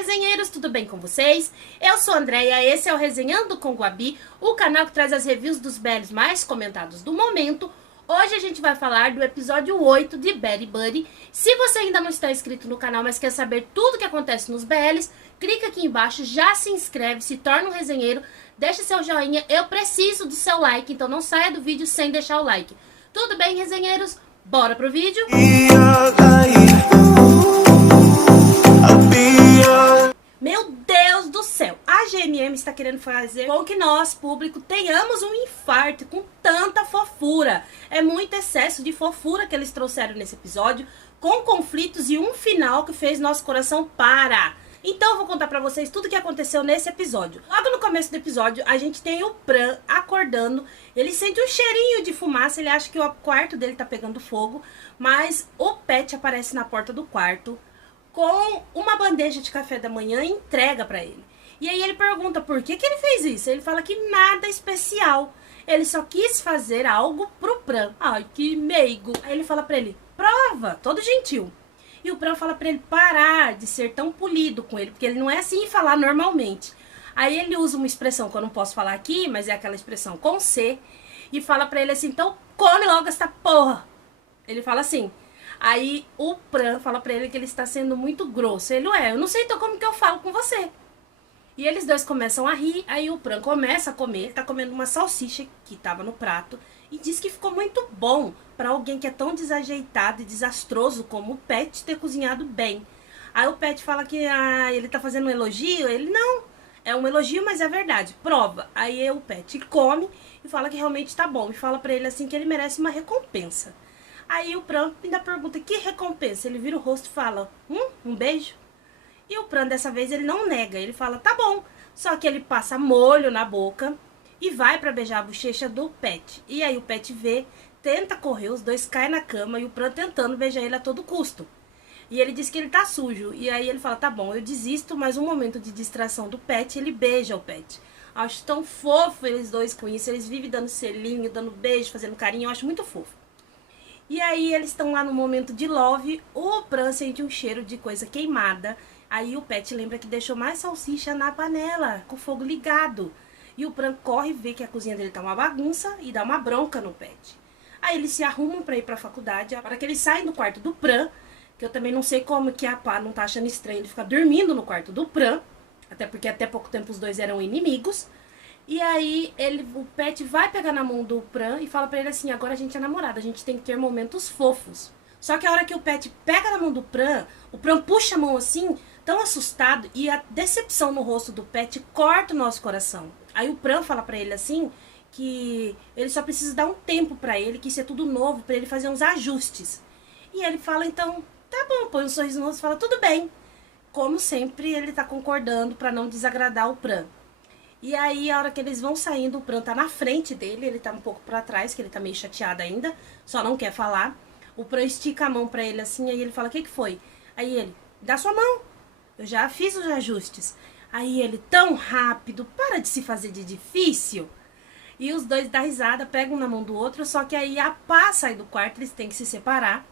resenheiros, tudo bem com vocês? Eu sou a Andréia, esse é o Resenhando com Guabi, o canal que traz as reviews dos BLs mais comentados do momento. Hoje a gente vai falar do episódio 8 de Betty Buddy. Se você ainda não está inscrito no canal, mas quer saber tudo o que acontece nos BLs, clica aqui embaixo, já se inscreve, se torna um resenheiro, deixa seu joinha, eu preciso do seu like, então não saia do vídeo sem deixar o like. Tudo bem, resenheiros? Bora pro vídeo? Meu Deus do céu, a GMM está querendo fazer com que nós, público, tenhamos um infarto com tanta fofura. É muito excesso de fofura que eles trouxeram nesse episódio, com conflitos e um final que fez nosso coração parar. Então eu vou contar pra vocês tudo o que aconteceu nesse episódio. Logo no começo do episódio, a gente tem o Pran acordando. Ele sente um cheirinho de fumaça, ele acha que o quarto dele tá pegando fogo. Mas o Pet aparece na porta do quarto com uma bandeja de café da manhã e entrega pra ele. E aí ele pergunta por que ele fez isso. Ele fala que nada especial. Ele só quis fazer algo pro Pran. Ai, que meigo. Aí ele fala pra ele, prova, todo gentil. E o Pran fala pra ele parar de ser tão polido com ele, porque ele não é assim falar normalmente. Aí ele usa uma expressão que eu não posso falar aqui, mas é aquela expressão com C, e fala pra ele assim, então come logo essa porra. Ele fala assim. Aí o Pran fala pra ele que ele está sendo muito grosso. Ele, eu não sei então como que eu falo com você. E eles dois começam a rir, aí o Pran começa a comer, ele tá comendo uma salsicha que tava no prato, e diz que ficou muito bom pra alguém que é tão desajeitado e desastroso como o Pet ter cozinhado bem. Aí o Pet fala que ele tá fazendo um elogio, ele não, é um elogio, mas é verdade, prova. Aí o Pet come e fala que realmente tá bom, e fala pra ele assim que ele merece uma recompensa. Aí o Pran ainda pergunta, que recompensa? Ele vira o rosto e fala, um beijo? E o Pran dessa vez ele não nega, ele fala, tá bom. Só que ele passa molho na boca e vai pra beijar a bochecha do Pet. E aí o Pet vê, tenta correr, os dois caem na cama e o Pran tentando beijar ele a todo custo. E ele diz que ele tá sujo. E aí ele fala, tá bom, eu desisto, mas um momento de distração do Pet, ele beija o Pet. Acho tão fofo eles dois com isso, eles vivem dando selinho, dando beijo, fazendo carinho, eu acho muito fofo. E aí eles estão lá no momento de love, o Pran sente um cheiro de coisa queimada. Aí o Pet lembra que deixou mais salsicha na panela, com o fogo ligado. E o Pran corre, vê que a cozinha dele tá uma bagunça e dá uma bronca no Pet. Aí eles se arrumam pra ir pra faculdade. A hora que eles saem do quarto do Pran, que eu também não sei como que a Pá não tá achando estranho ele ficar dormindo no quarto do Pran, até porque até pouco tempo os dois eram inimigos. E aí o Pet vai pegar na mão do Pran e fala pra ele assim, agora a gente é namorado, a gente tem que ter momentos fofos. Só que a hora que o Pet pega na mão do Pran, o Pran puxa a mão assim, tão assustado, e a decepção no rosto do Pet corta o nosso coração. Aí o Pran fala pra ele assim, que ele só precisa dar um tempo pra ele, que isso é tudo novo, pra ele fazer uns ajustes. E ele fala então, tá bom, põe um sorriso no rosto e fala, tudo bem. Como sempre, ele tá concordando pra não desagradar o Pran. E aí, a hora que eles vão saindo, o Pran tá na frente dele, ele tá um pouco pra trás, que ele tá meio chateado ainda, só não quer falar. O Pran estica a mão pra ele assim, aí ele fala, o que foi? Aí ele, dá sua mão, eu já fiz os ajustes. Aí ele, tão rápido, para de se fazer de difícil. E os dois dão risada, pegam na mão do outro, só que aí a Pá sai do quarto, eles têm que se separar.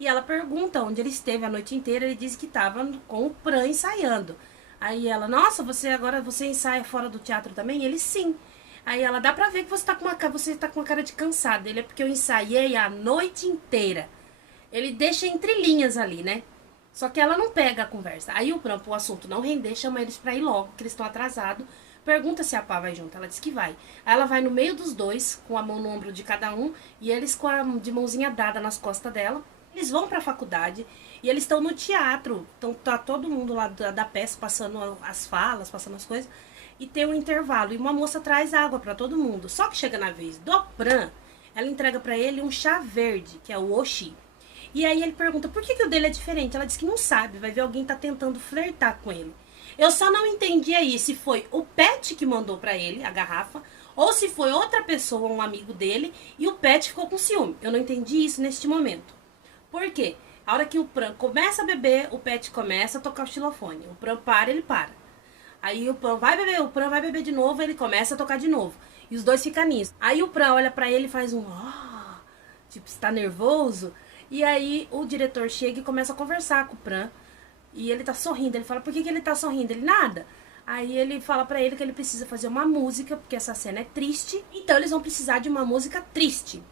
E ela pergunta onde ele esteve a noite inteira, ele diz que tava com o Pran ensaiando. Aí ela, nossa, você ensaia fora do teatro também? Ele, sim. Aí ela, dá pra ver que você tá com uma cara de cansado. Ele, é porque eu ensaiei a noite inteira. Ele deixa entre linhas ali, né? Só que ela não pega a conversa. Aí o assunto não render, chama eles pra ir logo, que eles estão atrasados. Pergunta se a Pá vai junto. Ela diz que vai. Aí ela vai no meio dos dois, com a mão no ombro de cada um, e eles de mãozinha dada nas costas dela. Eles vão pra faculdade e eles estão no teatro. Então tá todo mundo lá da peça passando as falas, passando as coisas. E tem um intervalo. E uma moça traz água pra todo mundo. Só que chega na vez do Pran, ela entrega pra ele um chá verde, que é o Oxi. E aí ele pergunta, por que o dele é diferente? Ela diz que não sabe, vai ver alguém tá tentando flertar com ele. Eu só não entendi aí se foi o Pet que mandou pra ele a garrafa, ou se foi outra pessoa, um amigo dele, e o Pet ficou com ciúme. Eu não entendi isso neste momento. Por quê? A hora que o Pran começa a beber, o Pet começa a tocar o xilofone. O Pran para, ele para. Aí o Pran vai beber de novo, ele começa a tocar de novo. E os dois ficam nisso. Aí o Pran olha pra ele e faz um... tipo, está nervoso? E aí o diretor chega e começa a conversar com o Pran. E ele tá sorrindo. Ele fala, por que ele tá sorrindo? Ele, nada. Aí ele fala pra ele que ele precisa fazer uma música, porque essa cena é triste. Então eles vão precisar de uma música triste.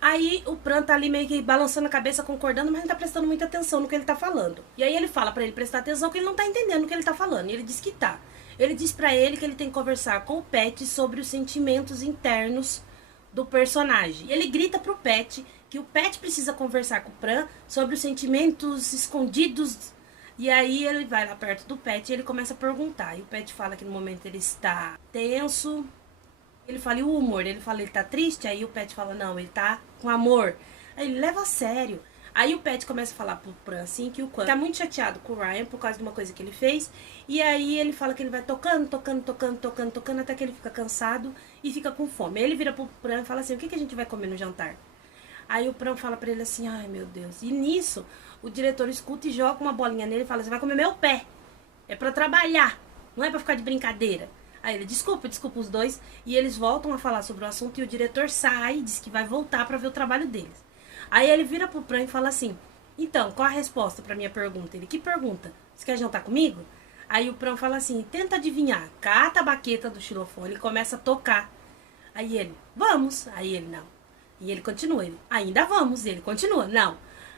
Aí o Pran tá ali meio que balançando a cabeça, concordando, mas não tá prestando muita atenção no que ele tá falando. E aí ele fala pra ele prestar atenção que ele não tá entendendo o que ele tá falando. E ele diz que tá. Ele diz pra ele que ele tem que conversar com o Pat sobre os sentimentos internos do personagem. E ele grita pro Pat que o Pat precisa conversar com o Pran sobre os sentimentos escondidos. E aí ele vai lá perto do Pat e ele começa a perguntar. E o Pat fala que no momento ele está tenso. Ele fala, e o humor? Ele fala, ele tá triste? Aí o Pat fala, não, ele tá com amor. Aí ele leva a sério. Aí o Pat começa a falar pro Pran assim que o Quan tá muito chateado com o Ryan por causa de uma coisa que ele fez. E aí ele fala que ele vai tocando até que ele fica cansado e fica com fome. Aí ele vira pro Pran e fala assim, o que a gente vai comer no jantar? Aí o Pran fala pra ele assim, ai meu Deus. E nisso, o diretor escuta e joga uma bolinha nele e fala, você vai comer meu pé. É pra trabalhar, não é pra ficar de brincadeira. Aí ele, desculpa os dois. E eles voltam a falar sobre o assunto e o diretor sai e diz que vai voltar pra ver o trabalho deles. Aí ele vira pro Pran e fala assim, então, qual a resposta pra minha pergunta? Ele, que pergunta? Você quer jantar comigo? Aí o Pran fala assim, tenta adivinhar. Cata a baqueta do xilofone e começa a tocar. Aí ele, vamos. Aí ele, não. E ele continua, ele, ainda vamos. E ele continua, não.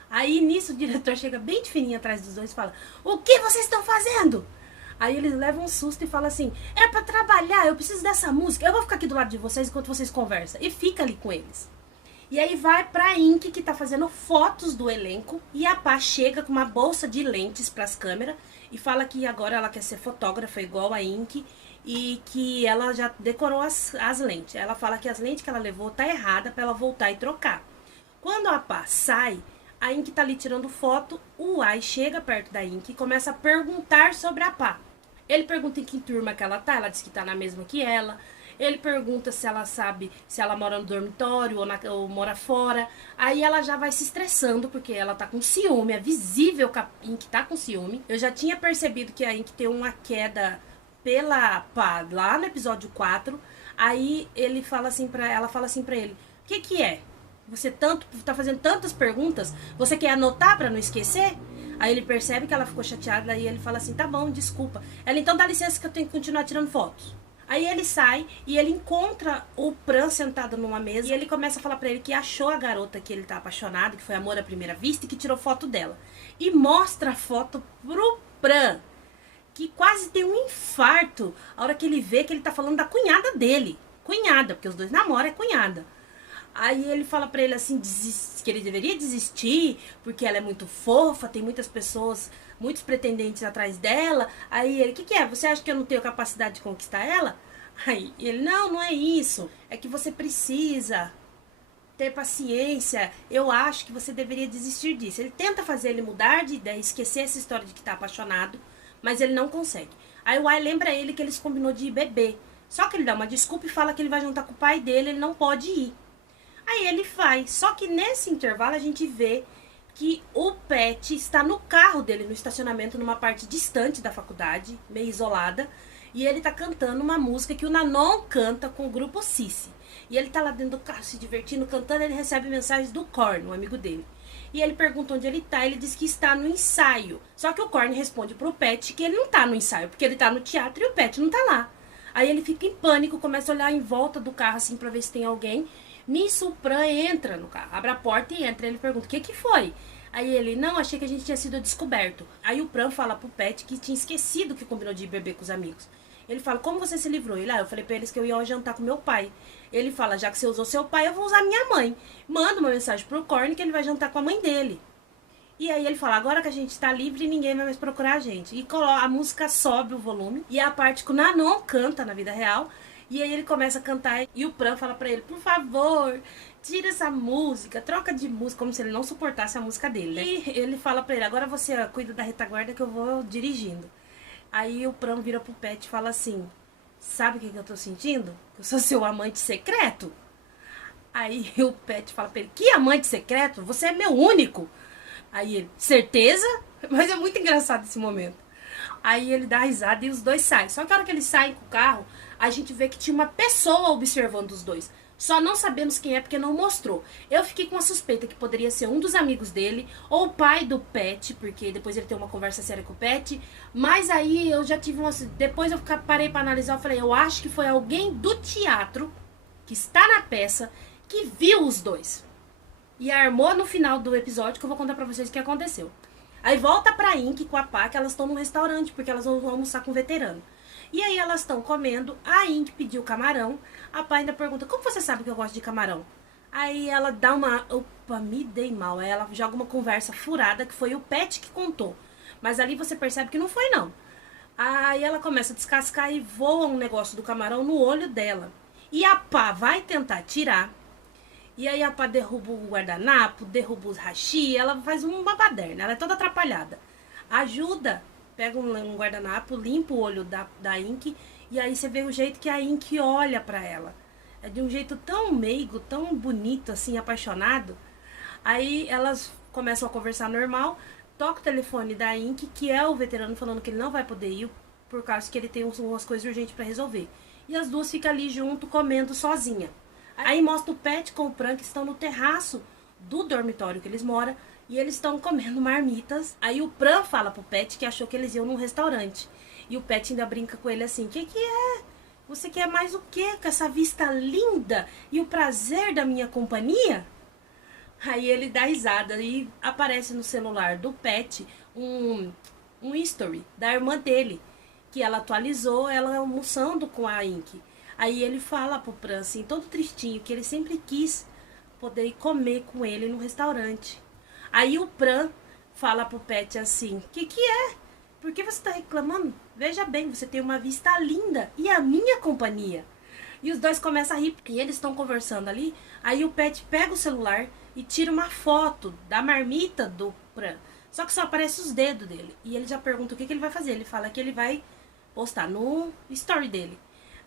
Aí nisso o diretor chega bem de fininho atrás dos dois e fala, o que vocês estão fazendo? Aí eles levam um susto e falam assim, é pra trabalhar, eu preciso dessa música, eu vou ficar aqui do lado de vocês enquanto vocês conversam. E fica ali com eles. E aí vai pra Ink, que tá fazendo fotos do elenco, e a Pá chega com uma bolsa de lentes pras câmeras e fala que agora ela quer ser fotógrafa igual a Ink e que ela já decorou as lentes. Ela fala que as lentes que ela levou tá errada pra ela voltar e trocar. Quando a Pá sai, a Ink tá ali tirando foto, o Ai chega perto da Ink e começa a perguntar sobre a Pá. Ele pergunta em que turma que ela tá, ela diz que tá na mesma que ela. Ele pergunta se ela sabe se ela mora no dormitório ou mora fora. Aí ela já vai se estressando, porque ela tá com ciúme, é visível que a Ink tá com ciúme. Eu já tinha percebido que a Ink tem uma queda pela Pá lá no episódio 4. Aí ela fala assim pra ele, o que é? Você tá fazendo tantas perguntas, você quer anotar pra não esquecer? Aí ele percebe que ela ficou chateada e ele fala assim, tá bom, desculpa. Ela, então dá licença que eu tenho que continuar tirando fotos. Aí ele sai e ele encontra o Pran sentado numa mesa e ele começa a falar pra ele que achou a garota que ele tá apaixonado, que foi amor à primeira vista e que tirou foto dela. E mostra a foto pro Pran, que quase tem um infarto a hora que ele vê que ele tá falando da cunhada dele. Cunhada, porque os dois namoram, é cunhada. Aí ele fala pra ele assim, que ele deveria desistir, porque ela é muito fofa, tem muitas pessoas, muitos pretendentes atrás dela. Aí ele, o que é? Você acha que eu não tenho capacidade de conquistar ela? Aí ele, não é isso. É que você precisa ter paciência. Eu acho que você deveria desistir disso. Ele tenta fazer ele mudar de ideia, esquecer essa história de que tá apaixonado, mas ele não consegue. Aí o Ai lembra ele que eles combinou de ir beber. Só que ele dá uma desculpa e fala que ele vai juntar com o pai dele, ele não pode ir. Aí ele vai, só que nesse intervalo a gente vê que o Pat está no carro dele, no estacionamento, numa parte distante da faculdade, meio isolada, e ele tá cantando uma música que o Nanon canta com o grupo Sissi. E ele tá lá dentro do carro se divertindo, cantando, ele recebe mensagens do Korn, um amigo dele. E ele pergunta onde ele tá, ele diz que está no ensaio. Só que o Korn responde pro Pat que ele não tá no ensaio, porque ele tá no teatro e o Pat não tá lá. Aí ele fica em pânico, começa a olhar em volta do carro assim pra ver se tem alguém. Nisso o Pran entra no carro, abre a porta e entra. Ele pergunta, o que foi? Aí ele, não, achei que a gente tinha sido descoberto. Aí o Pran fala pro Pat que tinha esquecido que combinou de beber com os amigos. Ele fala, como você se livrou? Ele, eu falei pra eles que eu ia jantar com meu pai. Ele fala, já que você usou seu pai, eu vou usar minha mãe. Manda uma mensagem pro Korn que ele vai jantar com a mãe dele. E aí ele fala, agora que a gente tá livre, ninguém vai mais procurar a gente. E a música sobe o volume. E é a parte que o Nanon canta na vida real. E aí ele começa a cantar e o Pran fala pra ele, por favor, tira essa música, troca de música, como se ele não suportasse a música dele, né? E ele fala pra ele, agora você cuida da retaguarda que eu vou dirigindo. Aí o Pran vira pro Pat e fala assim, sabe o que eu tô sentindo? Eu sou seu amante secreto. Aí o Pat fala pra ele, que amante secreto? Você é meu único. Aí ele, certeza? Mas é muito engraçado esse momento. Aí ele dá risada e os dois saem. Só que a hora que eles saem com o carro, a gente vê que tinha uma pessoa observando os dois. Só não sabemos quem é porque não mostrou. Eu fiquei com a suspeita que poderia ser um dos amigos dele, ou o pai do Pet, porque depois ele tem uma conversa séria com o Pet. Mas aí eu já tive uma... Depois eu parei pra analisar, eu falei, eu acho que foi alguém do teatro, que está na peça, que viu os dois. E armou no final do episódio, que eu vou contar pra vocês o que aconteceu. Aí volta pra Ink com a Pá, que elas estão num restaurante, porque elas vão almoçar com o veterano. E aí elas estão comendo, a Ink pediu camarão, a Pá ainda pergunta, como você sabe que eu gosto de camarão? Aí ela dá uma, opa, me dei mal, aí ela joga uma conversa furada, que foi o Pet que contou. Mas ali você percebe que não foi não. Aí ela começa a descascar e voa um negócio do camarão no olho dela. E a Pá vai tentar tirar, e aí a Pá derruba o guardanapo, derruba os hashi, ela faz uma baderna, ela é toda atrapalhada. Ajuda, pega um guardanapo, limpa o olho da Ink, e aí você vê o jeito que a Ink olha pra ela. É de um jeito tão meigo, tão bonito, assim, apaixonado. Aí elas começam a conversar normal, toca o telefone da Ink, que é o veterano falando que ele não vai poder ir, por causa que ele tem umas coisas urgentes pra resolver. E as duas ficam ali junto, comendo sozinha. Aí mostra o Pet com o Pran, que estão no terraço do dormitório que eles moram, e eles estão comendo marmitas. Aí o Pran fala pro Pet que achou que eles iam num restaurante. E o Pet ainda brinca com ele assim, que é? Você quer mais o quê? Com essa vista linda e o prazer da minha companhia? Aí ele dá risada e aparece no celular do Pet um history da irmã dele, que ela atualizou ela almoçando com a Ink. Aí ele fala pro Pran, assim, todo tristinho, que ele sempre quis poder ir comer com ele no restaurante. Aí o Pran fala pro Pet assim, que é? Por que você tá reclamando? Veja bem, você tem uma vista linda e a minha companhia. E os dois começam a rir, e eles estão conversando ali. Aí o Pet pega o celular e tira uma foto da marmita do Pran. Só que só aparece os dedos dele. E ele já pergunta o que ele vai fazer. Ele fala que ele vai postar no story dele.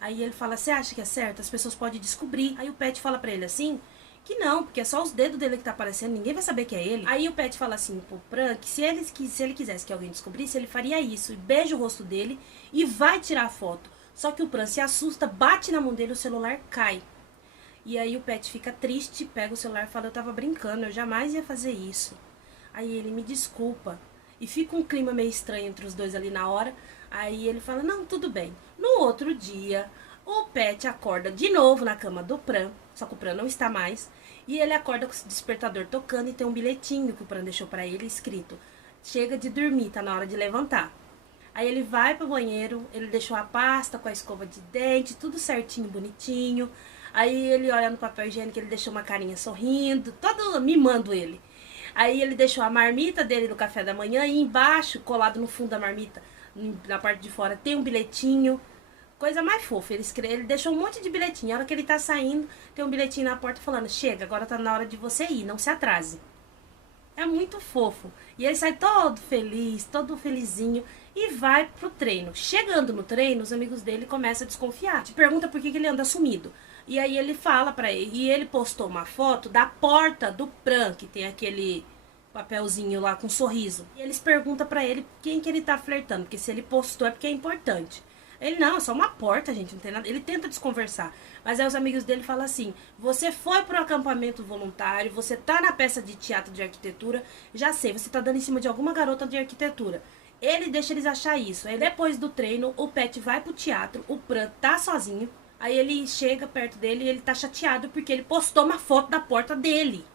Aí ele fala, você acha que é certo? As pessoas podem descobrir. Aí o Pet fala pra ele assim, que não, porque é só os dedos dele que tá aparecendo, ninguém vai saber que é ele. Aí o Pet fala assim pro Pran, que se ele quisesse que alguém descobrisse, ele faria isso. E beija o rosto dele e vai tirar a foto. Só que o Pran se assusta, bate na mão dele, o celular cai. E aí o Pet fica triste, pega o celular e fala, eu tava brincando, eu jamais ia fazer isso. Aí ele, me desculpa. E fica um clima meio estranho entre os dois ali na hora. Aí ele fala, não, tudo bem. No outro dia, o Pet acorda de novo na cama do Pran, só que o Pran não está mais. E ele acorda com o despertador tocando e tem um bilhetinho que o Pran deixou pra ele escrito, chega de dormir, tá na hora de levantar. Aí ele vai pro banheiro, ele deixou a pasta com a escova de dente, tudo certinho, bonitinho. Aí ele olha no papel higiênico, ele deixou uma carinha sorrindo, todo mimando ele. Aí ele deixou a marmita dele no café da manhã e embaixo, colado no fundo da marmita, na parte de fora, tem um bilhetinho. Coisa mais fofa, ele deixou um monte de bilhetinho. A hora que ele tá saindo, tem um bilhetinho na porta falando, chega, agora tá na hora de você ir, não se atrase. É muito fofo. E ele sai todo feliz, todo felizinho e vai pro treino. Chegando no treino, os amigos dele começam a desconfiar. Te pergunta por que ele anda sumido. E aí ele fala pra ele, e ele postou uma foto da porta do Pran, que tem aquele papelzinho lá com um sorriso. E eles perguntam pra ele quem que ele tá flertando, porque se ele postou é porque é importante. Ele, não, é só uma porta, gente, não tem nada. Ele tenta desconversar. Mas aí os amigos dele falam assim, você foi pro acampamento voluntário, você tá na peça de teatro de arquitetura, já sei, você tá dando em cima de alguma garota de arquitetura. Ele deixa eles achar isso. Aí depois do treino, o Pet vai pro teatro, o Pran tá sozinho. Aí ele chega perto dele e ele tá chateado porque ele postou uma foto da porta dele.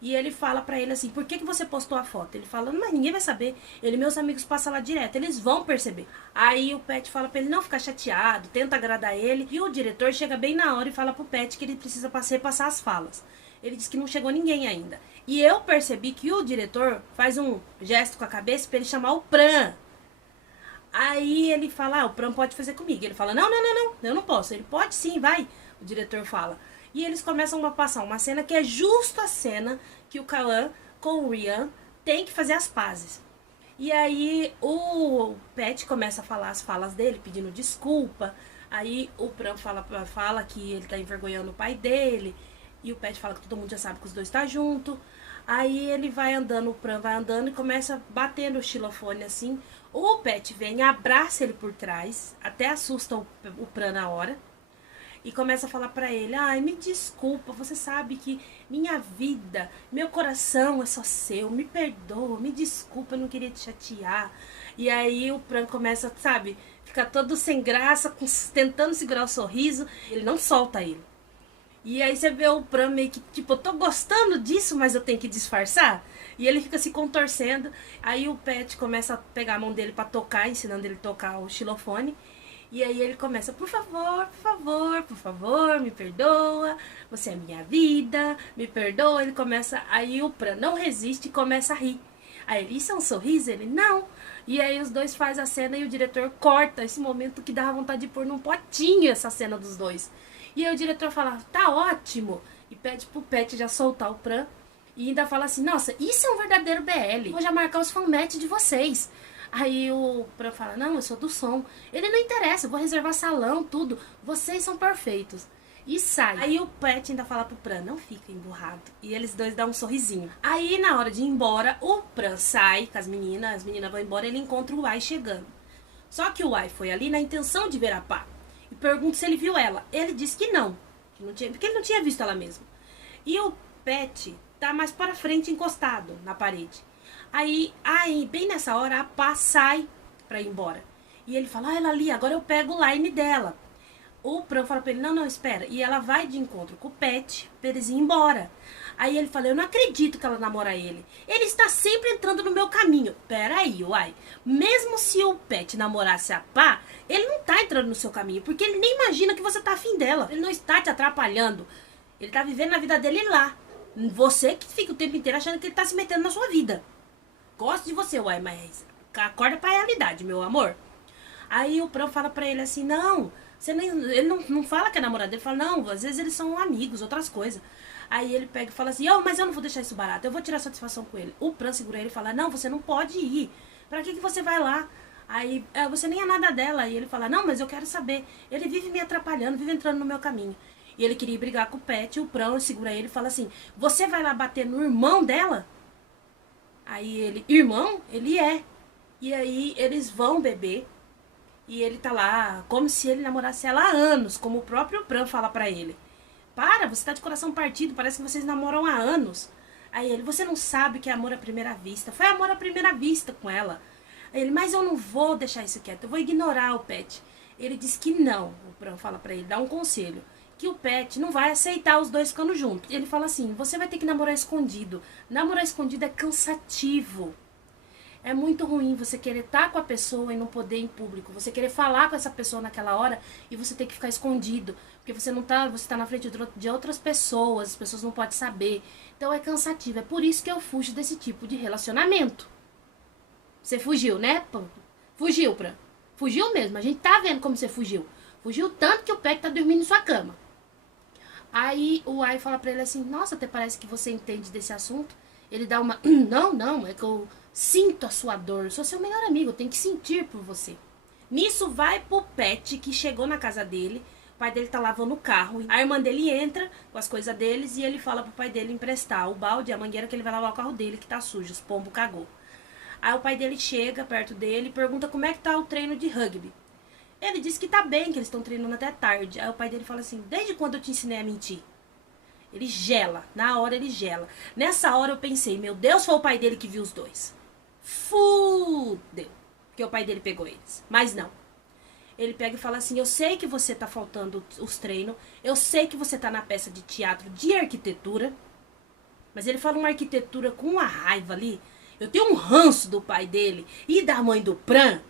E ele fala pra ele assim, por que você postou a foto? Ele fala, mas ninguém vai saber. Ele, meus amigos passam lá direto, eles vão perceber. Aí o Pet fala pra ele não ficar chateado, tenta agradar ele. E o diretor chega bem na hora e fala pro Pet que ele precisa repassar as falas. Ele diz que não chegou ninguém ainda. E eu percebi que o diretor faz um gesto com a cabeça pra ele chamar o Pran. Aí ele fala, o Pran pode fazer comigo. Ele fala, não, eu não posso. Ele, pode sim, vai. O diretor fala. E eles começam a passar uma cena que é justo a cena que o Cauã com o Ryan tem que fazer as pazes. E aí o Pet começa a falar as falas dele, pedindo desculpa. Aí o Pran fala que ele tá envergonhando o pai dele. E o Pet fala que todo mundo já sabe que os dois tá junto. Aí ele vai andando, o Pran vai andando e começa a bater no xilofone assim. O Pet vem, abraça ele por trás, até assusta o Pran na hora. e começa a falar pra ele: ai, me desculpa, você sabe que minha vida, meu coração é só seu, me perdoa, me desculpa, eu não queria te chatear. E aí o Pran começa, sabe, ficar todo sem graça, tentando segurar o sorriso, ele não solta ele. E aí você vê o Pran meio que, tipo, eu tô gostando disso, mas eu tenho que disfarçar. E ele fica se contorcendo. Aí o Pet começa a pegar a mão dele pra tocar, ensinando ele a tocar o xilofone. E aí ele começa: por favor, por favor, por favor, me perdoa, você é minha vida, me perdoa. Ele começa, aí o Pran não resiste e começa a rir. Aí ele: isso é um sorriso? Ele: não. E aí os dois fazem a cena e o diretor corta esse momento que dava vontade de pôr num potinho essa cena dos dois. E aí o diretor fala: tá ótimo. E pede pro Pet já soltar o Pran. E ainda fala assim: nossa, isso é um verdadeiro BL. Vou já marcar os fanmatch de vocês. Aí o Pran fala: não, eu sou do som. Ele: não interessa, eu vou reservar salão, tudo. Vocês são perfeitos. E sai. Aí o Pet ainda fala pro Pran: não fica emburrado. E eles dois dão um sorrisinho. Aí na hora de ir embora, o Pran sai com as meninas vão embora, ele encontra o Ai chegando. Só que o Ai foi ali na intenção de ver a Pá. E pergunta se ele viu ela. Ele disse que não porque ele não tinha visto ela mesmo. E o Pet tá mais para frente, encostado na parede. Aí, bem nessa hora, a Pá sai pra ir embora. E ele fala: ela ali, agora eu pego o line dela. O Pran fala pra ele: não, espera. E ela vai de encontro com o Pet pra eles ir embora. Aí ele fala: eu não acredito que ela namora ele. Ele está sempre entrando no meu caminho. Peraí, uai. Mesmo se o Pet namorasse a Pá, ele não tá entrando no seu caminho, porque ele nem imagina que você tá afim dela. Ele não está te atrapalhando. Ele tá vivendo a vida dele lá. Você que fica o tempo inteiro achando que ele tá se metendo na sua vida. Gosto de você, uai, mas acorda pra realidade, meu amor. Aí o Pran fala pra ele assim: não, ele não fala que é namorado. Ele fala: não, às vezes eles são amigos, outras coisas. Aí ele pega e fala assim: mas eu não vou deixar isso barato, eu vou tirar satisfação com ele. O Pran segura ele e fala: não, você não pode ir. Pra que você vai lá? Aí você nem é nada dela. E ele fala: não, mas eu quero saber. Ele vive me atrapalhando, vive entrando no meu caminho. E ele queria brigar com o Pet, e o Pran segura ele e fala assim: você vai lá bater no irmão dela? Aí ele: irmão? Ele é. E aí eles vão beber. E ele tá lá como se ele namorasse ela há anos, como o próprio Pran fala pra ele: para, você tá de coração partido, parece que vocês namoram há anos. Aí ele: você não sabe que é amor à primeira vista. Foi amor à primeira vista com ela. Aí ele: mas eu não vou deixar isso quieto, eu vou ignorar o Pet. Ele diz que não. O Pran fala pra ele, dá um conselho, que o Pet não vai aceitar os dois ficando juntos. Ele fala assim: você vai ter que namorar escondido. Namorar escondido é cansativo. É muito ruim você querer estar com a pessoa e não poder ir em público. Você querer falar com essa pessoa naquela hora e você ter que ficar escondido. Porque você tá na frente de outras pessoas, as pessoas não podem saber. Então é cansativo. É por isso que eu fujo desse tipo de relacionamento. Você fugiu, né? Fugiu, Pran. Fugiu mesmo. A gente tá vendo como você fugiu. Fugiu tanto que o Pet tá dormindo em sua cama. Aí o Ai fala pra ele assim: nossa, até parece que você entende desse assunto. Ele dá uma: não, é que eu sinto a sua dor, eu sou seu melhor amigo, eu tenho que sentir por você. Nisso vai pro Pet, que chegou na casa dele. O pai dele tá lavando o carro. A irmã dele entra com as coisas deles e ele fala pro pai dele emprestar o balde e a mangueira, que ele vai lavar o carro dele, que tá sujo, os pombos cagou. Aí o pai dele chega perto dele e pergunta como é que tá o treino de rugby. Ele diz que tá bem, que eles estão treinando até tarde. Aí o pai dele fala assim: desde quando eu te ensinei a mentir? Ele gela, na hora ele gela. Nessa hora eu pensei: meu Deus, foi o pai dele que viu os dois. Fudeu, porque o pai dele pegou eles. Mas não. Ele pega e fala assim: eu sei que você tá faltando os treinos, eu sei que você tá na peça de teatro de arquitetura. Mas ele fala uma arquitetura com uma raiva ali. Eu tenho um ranço do pai dele e da mãe do Pran.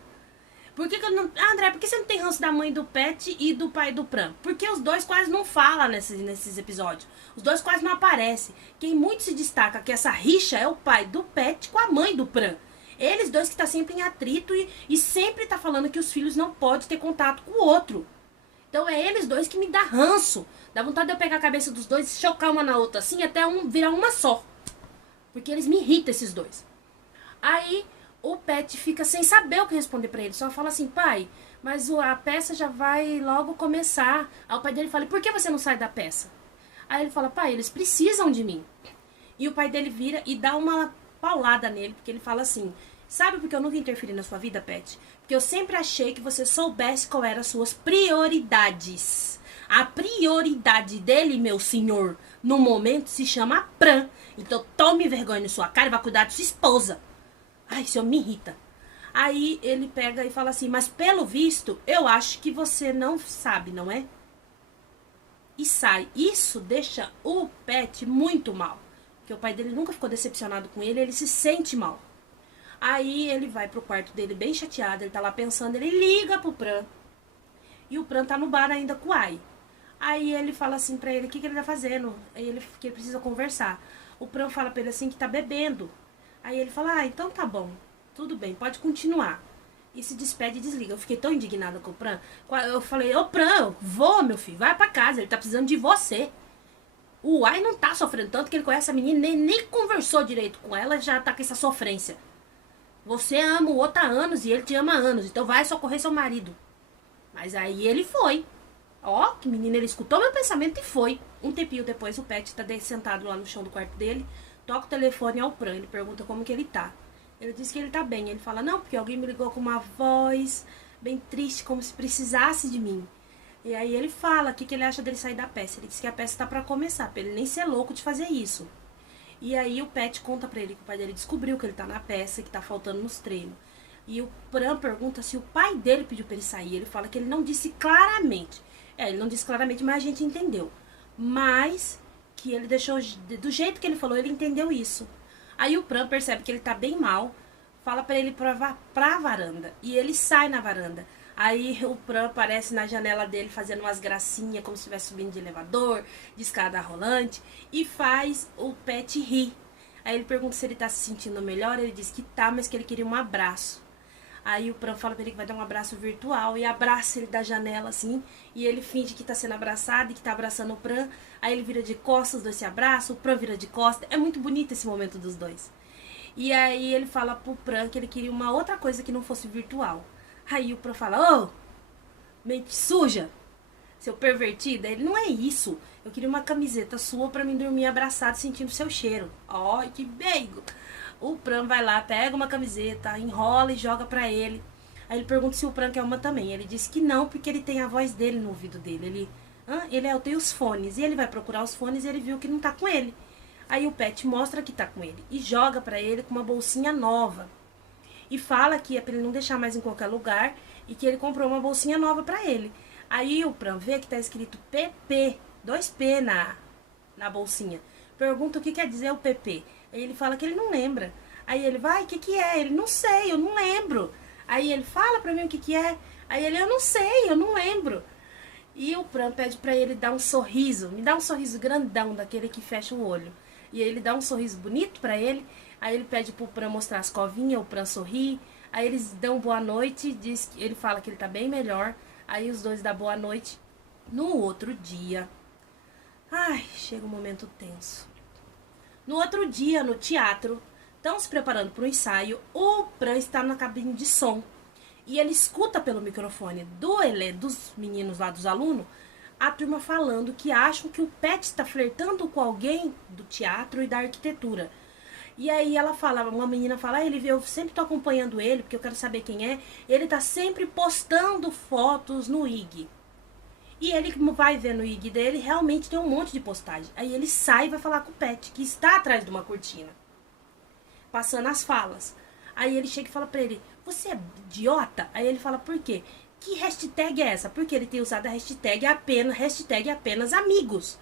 Por que eu não... André, por que você não tem ranço da mãe do Pet e do pai do Pran? Porque os dois quase não falam nesses episódios. Os dois quase não aparecem. Quem muito se destaca que essa rixa é o pai do Pet com a mãe do Pran. Eles dois que tá sempre em atrito e sempre tá falando que os filhos não podem ter contato com o outro. Então é eles dois que me dá ranço. Dá vontade de eu pegar a cabeça dos dois e chocar uma na outra assim até virar uma só. Porque eles me irritam, esses dois. Aí o Pet fica sem saber o que responder pra ele. Só fala assim: pai, mas a peça já vai logo começar. Aí o pai dele fala: e por que você não sai da peça? Aí ele fala: pai, eles precisam de mim. E o pai dele vira e dá uma paulada nele, porque ele fala assim: sabe por que eu nunca interferi na sua vida, Pet? Porque eu sempre achei que você soubesse qual eram as suas prioridades. A prioridade dele, meu senhor, no momento se chama Pran. Então tome vergonha na sua cara e vá cuidar de sua esposa. Ai, isso me irrita. Aí ele pega e fala assim, mas pelo visto, eu acho que você não sabe, não é? E sai. Isso deixa o Pet muito mal. Porque o pai dele nunca ficou decepcionado com ele, ele se sente mal. Aí ele vai pro quarto dele bem chateado, ele tá lá pensando, ele liga pro Pran. E o Pran tá no bar ainda com o Ai. Aí ele fala assim pra ele, o que ele tá fazendo? Aí que ele precisa conversar. O Pran fala pra ele assim que tá bebendo. Aí ele fala, então tá bom, tudo bem, pode continuar. E se despede e desliga. Eu fiquei tão indignada com o Pran. Eu falei, ô Pran, vou meu filho, vai pra casa, ele tá precisando de você. O Ai não tá sofrendo tanto que ele conhece a menina, nem conversou direito com ela, já tá com essa sofrência. Você ama o outro há anos e ele te ama há anos, então vai socorrer seu marido. Mas aí ele foi. Ó, que menina, ele escutou meu pensamento e foi. Um tempinho depois, o Pet tá sentado lá no chão do quarto dele, toca o telefone ao Pran, ele pergunta como que ele tá. Ele diz que ele tá bem. Ele fala, não, porque alguém me ligou com uma voz bem triste, como se precisasse de mim. E aí ele fala o que ele acha dele sair da peça. Ele diz que a peça tá pra começar, pra ele nem ser louco de fazer isso. E aí o Pet conta pra ele que o pai dele descobriu que ele tá na peça, que tá faltando nos treinos. E o Pran pergunta se o pai dele pediu pra ele sair. Ele fala que ele não disse claramente. Ele não disse claramente, mas a gente entendeu. Mas que ele deixou, do jeito que ele falou, ele entendeu isso. Aí o Pran percebe que ele tá bem mal, fala pra ele pra varanda. E ele sai na varanda. Aí o Pran aparece na janela dele fazendo umas gracinhas, como se estivesse subindo de elevador, de escada rolante, e faz o Pet rir. Aí ele pergunta se ele tá se sentindo melhor, ele diz que tá, mas que ele queria um abraço. Aí o Pran fala pra ele que vai dar um abraço virtual e abraça ele da janela assim, e ele finge que tá sendo abraçado e que tá abraçando o Pran. Aí ele vira de costas, os dois se abraçam, o Pran vira de costas. É muito bonito esse momento dos dois. E aí ele fala pro Pran que ele queria uma outra coisa que não fosse virtual. Aí o Pran fala, mente suja, seu pervertido. Ele, não é isso, eu queria uma camiseta sua pra mim dormir abraçado sentindo seu cheiro. Ó, que beigo. O Pran vai lá, pega uma camiseta, enrola e joga pra ele. Aí ele pergunta se o Pran quer uma também. Ele diz que não, porque ele tem a voz dele no ouvido dele. Eu tenho os fones. E ele vai procurar os fones e ele viu que não tá com ele. Aí o Pet mostra que tá com ele e joga pra ele com uma bolsinha nova. E fala que é pra ele não deixar mais em qualquer lugar e que ele comprou uma bolsinha nova pra ele. Aí o Pran vê que tá escrito PP, 2P na bolsinha. Pergunta o que quer dizer o PP. Aí ele fala que ele não lembra. Aí ele vai, o que é? Ele, não sei, eu não lembro. Aí ele, fala pra mim o que é. Aí ele, eu não sei, eu não lembro. E o Pran pede pra ele dar um sorriso. Me dá um sorriso grandão, daquele que fecha o olho. E aí ele dá um sorriso bonito pra ele. Aí ele pede pro Pran mostrar as covinhas, o Pran sorri. Aí eles dão boa noite, ele fala que ele tá bem melhor. Aí os dois dão boa noite. No outro dia... Ai, chega um momento tenso. No outro dia, no teatro, estão se preparando para o ensaio, o Pran está na cabine de som. E ele escuta pelo microfone dos meninos lá, dos alunos, a turma falando que acham que o Pet está flertando com alguém do teatro e da arquitetura. E aí ela fala, uma menina fala, eu sempre estou acompanhando ele, porque eu quero saber quem é. Ele está sempre postando fotos no IG. E ele vai ver no IG dele, realmente tem um monte de postagem. Aí ele sai e vai falar com o Pet, que está atrás de uma cortina, passando as falas. Aí ele chega e fala pra ele, você é idiota? Aí ele fala, por quê? Que hashtag é essa? Porque ele tem usado a hashtag apenas amigos.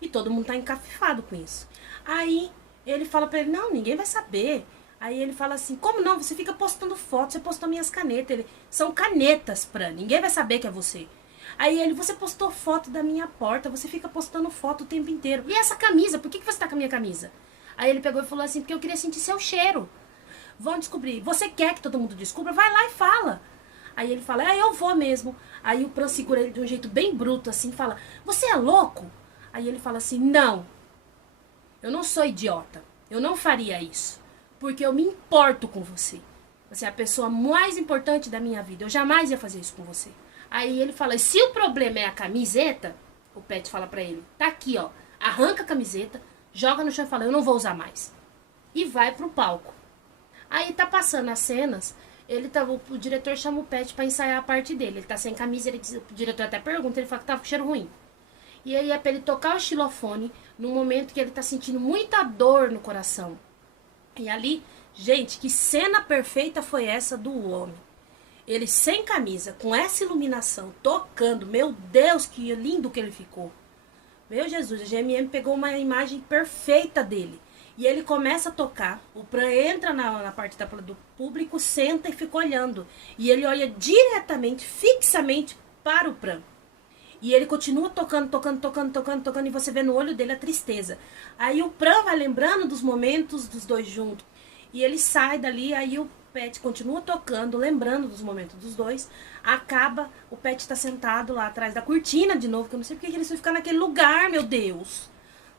E todo mundo tá encafifado com isso. Aí ele fala pra ele, não, ninguém vai saber. Aí ele fala assim, como não? Você fica postando fotos, você postou minhas canetas. Ele, são canetas, Pran, ninguém vai saber que é você. Aí ele, você postou foto da minha porta, você fica postando foto o tempo inteiro. E essa camisa, por que você tá com a minha camisa? Aí ele pegou e falou assim, porque eu queria sentir seu cheiro. Vão descobrir. Você quer que todo mundo descubra? Vai lá e fala. Aí ele fala, eu vou mesmo. Aí o Pran segura ele de um jeito bem bruto, assim, e fala, você é louco? Aí ele fala assim, não, eu não sou idiota. Eu não faria isso. Porque eu me importo com você. Você é a pessoa mais importante da minha vida. Eu jamais ia fazer isso com você. Aí ele fala, se o problema é a camiseta, o Pet fala pra ele, tá aqui, ó, arranca a camiseta, joga no chão e fala, eu não vou usar mais. E vai pro palco. Aí tá passando as cenas, o diretor chama o Pet pra ensaiar a parte dele. Ele tá sem camisa, o diretor até pergunta, ele fala que tava com cheiro ruim. E aí é pra ele tocar o xilofone no momento que ele tá sentindo muita dor no coração. E ali, gente, que cena perfeita foi essa do homem. Ele sem camisa, com essa iluminação, tocando. Meu Deus, que lindo que ele ficou. Meu Jesus, a GMM pegou uma imagem perfeita dele. E ele começa a tocar. O Pran entra na parte do público, senta e fica olhando. E ele olha diretamente, fixamente para o Pran. E ele continua tocando, e você vê no olho dele a tristeza. Aí o Pran vai lembrando dos momentos dos dois juntos. E ele sai dali, aí o Pet continua tocando, lembrando dos momentos dos dois. Acaba, o Pet tá sentado lá atrás da cortina de novo, que eu não sei porque eles vão ficar naquele lugar, meu Deus.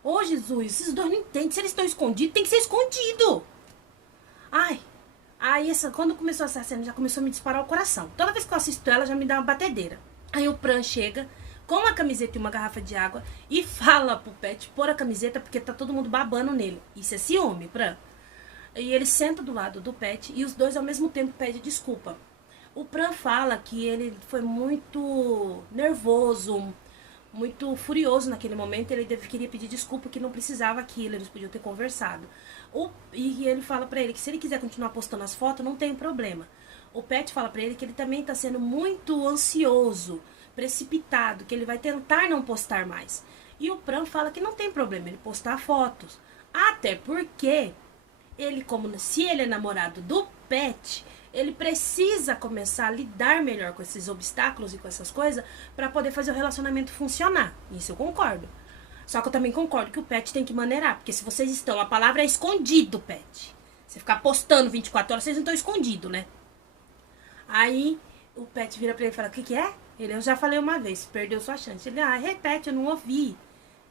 Ô, Jesus, esses dois não entendem. Se eles estão escondidos, tem que ser escondido. Ai, aí quando começou essa cena, já começou a me disparar o coração. Toda vez que eu assisto ela, já me dá uma batedeira. Aí o Pran chega com uma camiseta e uma garrafa de água e fala pro Pet pôr a camiseta porque tá todo mundo babando nele. Isso é ciúme, Pran. E ele senta do lado do Pet e os dois ao mesmo tempo pedem desculpa. O Pran fala que ele foi muito nervoso, muito furioso naquele momento. Ele queria pedir desculpa, que não precisava aquilo, eles podiam ter conversado. E ele fala pra ele que se ele quiser continuar postando as fotos, não tem problema. O Pet fala pra ele que ele também tá sendo muito ansioso, precipitado, que ele vai tentar não postar mais. E o Pran fala que não tem problema ele postar fotos. Até porque ele, se ele é namorado do Pet, ele precisa começar a lidar melhor com esses obstáculos e com essas coisas para poder fazer o relacionamento funcionar. Isso eu concordo. Só que eu também concordo que o Pet tem que maneirar, porque se vocês estão, a palavra é escondido, Pet. Você ficar postando 24 horas, vocês não estão escondidos, né? Aí o Pet vira pra ele e fala: o que é? Eu já falei uma vez, perdeu sua chance. Ele: repete, eu não ouvi.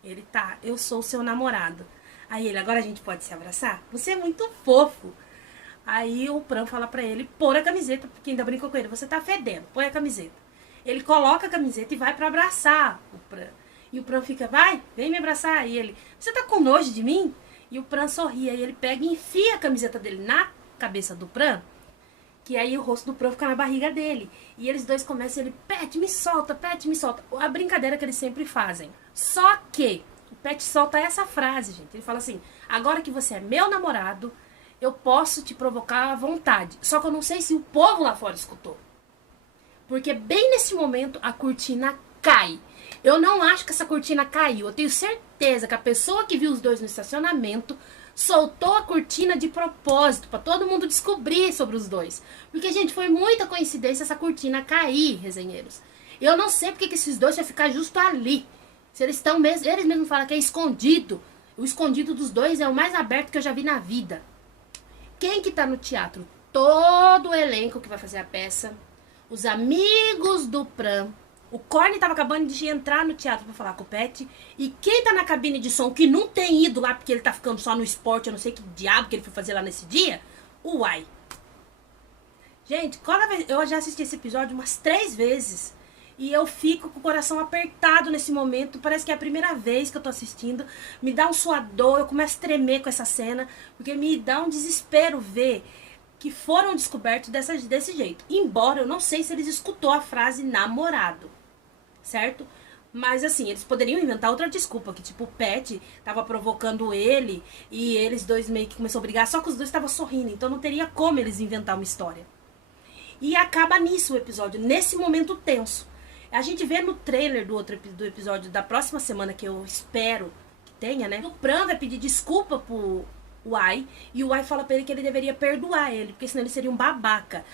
Ele: tá, eu sou o seu namorado. Aí ele: agora a gente pode se abraçar? Você é muito fofo. Aí o Pran fala pra ele pôr a camiseta, porque ainda brincou com ele: você tá fedendo, põe a camiseta. Ele coloca a camiseta e vai pra abraçar o Pran. E o Pran fica: vai, vem me abraçar. E ele: você tá com nojo de mim? E o Pran sorri. Aí ele pega e enfia a camiseta dele na cabeça do Pran, que aí o rosto do Pran fica na barriga dele. E eles dois começam, ele: Pet, me solta, Pet, me solta. A brincadeira que eles sempre fazem. Só que o Pet solta essa frase, gente. Ele fala assim: agora que você é meu namorado, eu posso te provocar à vontade. Só que eu não sei se o povo lá fora escutou. Porque bem nesse momento a cortina cai. Eu não acho que essa cortina caiu. Eu tenho certeza que a pessoa que viu os dois no estacionamento soltou a cortina de propósito, pra todo mundo descobrir sobre os dois. Porque, gente, foi muita coincidência essa cortina cair, resenheiros. Eu não sei porque que esses dois vão ficar justo ali. Se eles estão mesmo, eles mesmos falam que é escondido. O escondido dos dois é o mais aberto que eu já vi na vida. Quem que tá no teatro? Todo o elenco que vai fazer a peça, os amigos do Pran. O Corny tava acabando de entrar no teatro pra falar com o Pet. E quem tá na cabine de som, que não tem ido lá porque ele tá ficando só no esporte, eu não sei que diabo que ele foi fazer lá nesse dia, o Uai. Gente, eu já assisti esse episódio umas 3 vezes. E eu fico com o coração apertado nesse momento. Parece que é a primeira vez que eu tô assistindo. Me dá um suador, eu começo a tremer com essa cena. Porque me dá um desespero ver que foram descobertos desse jeito. Embora eu não sei se eles escutou a frase namorado. Certo? Mas assim, eles poderiam inventar outra desculpa, que tipo, o Pet tava provocando ele e eles dois meio que começaram a brigar, só que os dois estavam sorrindo, então não teria como eles inventar uma história. E acaba nisso o episódio, nesse momento tenso. A gente vê no trailer do episódio da próxima semana, que eu espero que tenha, né? O Pran vai pedir desculpa pro Uai, e o Uai fala pra ele que ele deveria perdoar ele, porque senão ele seria um babaca.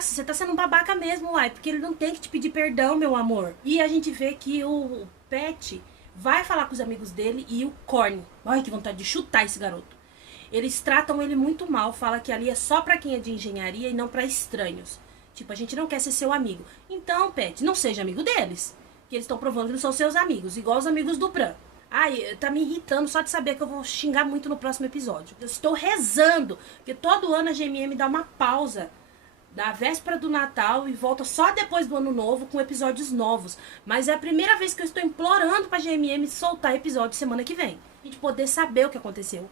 Você tá sendo um babaca mesmo, Uai, porque ele não tem que te pedir perdão, meu amor. E a gente vê que o Pet vai falar com os amigos dele e o Corny. Ai, que vontade de chutar esse garoto. Eles tratam ele muito mal, fala que ali é só pra quem é de engenharia e não pra estranhos. Tipo, a gente não quer ser seu amigo. Então, Pet, não seja amigo deles, que eles estão provando que não são seus amigos, igual os amigos do Pran. Ai, tá me irritando só de saber que eu vou xingar muito no próximo episódio. Eu estou rezando, porque todo ano a GMM dá uma pausa na véspera do Natal e volta só depois do Ano Novo com episódios novos. Mas é a primeira vez que eu estou implorando pra GMM soltar episódio semana que vem. A gente poder saber o que aconteceu.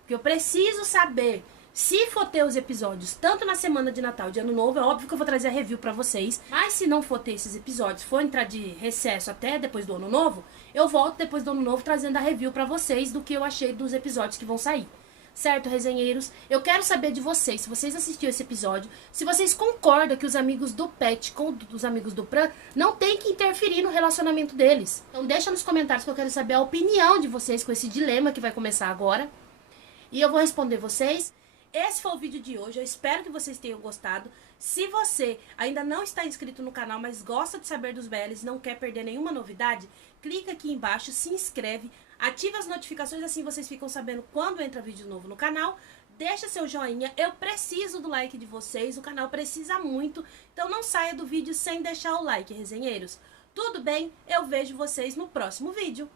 Porque eu preciso saber Se for ter os episódios tanto na semana de Natal e de Ano Novo, é óbvio que eu vou trazer a review pra vocês. Mas se não for ter esses episódios, for entrar de recesso até depois do Ano Novo, eu volto depois do Ano Novo trazendo a review pra vocês do que eu achei dos episódios que vão sair. Certo, resenheiros? Eu quero saber de vocês, se vocês assistiram esse episódio, se vocês concordam que os amigos do Pet com os amigos do Pran não tem que interferir no relacionamento deles. Então deixa nos comentários que eu quero saber a opinião de vocês com esse dilema que vai começar agora. E eu vou responder vocês. Esse foi o vídeo de hoje, eu espero que vocês tenham gostado. Se você ainda não está inscrito no canal, mas gosta de saber dos BLs e não quer perder nenhuma novidade, clica aqui embaixo, se inscreve, ativa as notificações, assim vocês ficam sabendo quando entra vídeo novo no canal. Deixa seu joinha, eu preciso do like de vocês, o canal precisa muito, então não saia do vídeo sem deixar o like, resenheiros. Tudo bem? Eu vejo vocês no próximo vídeo.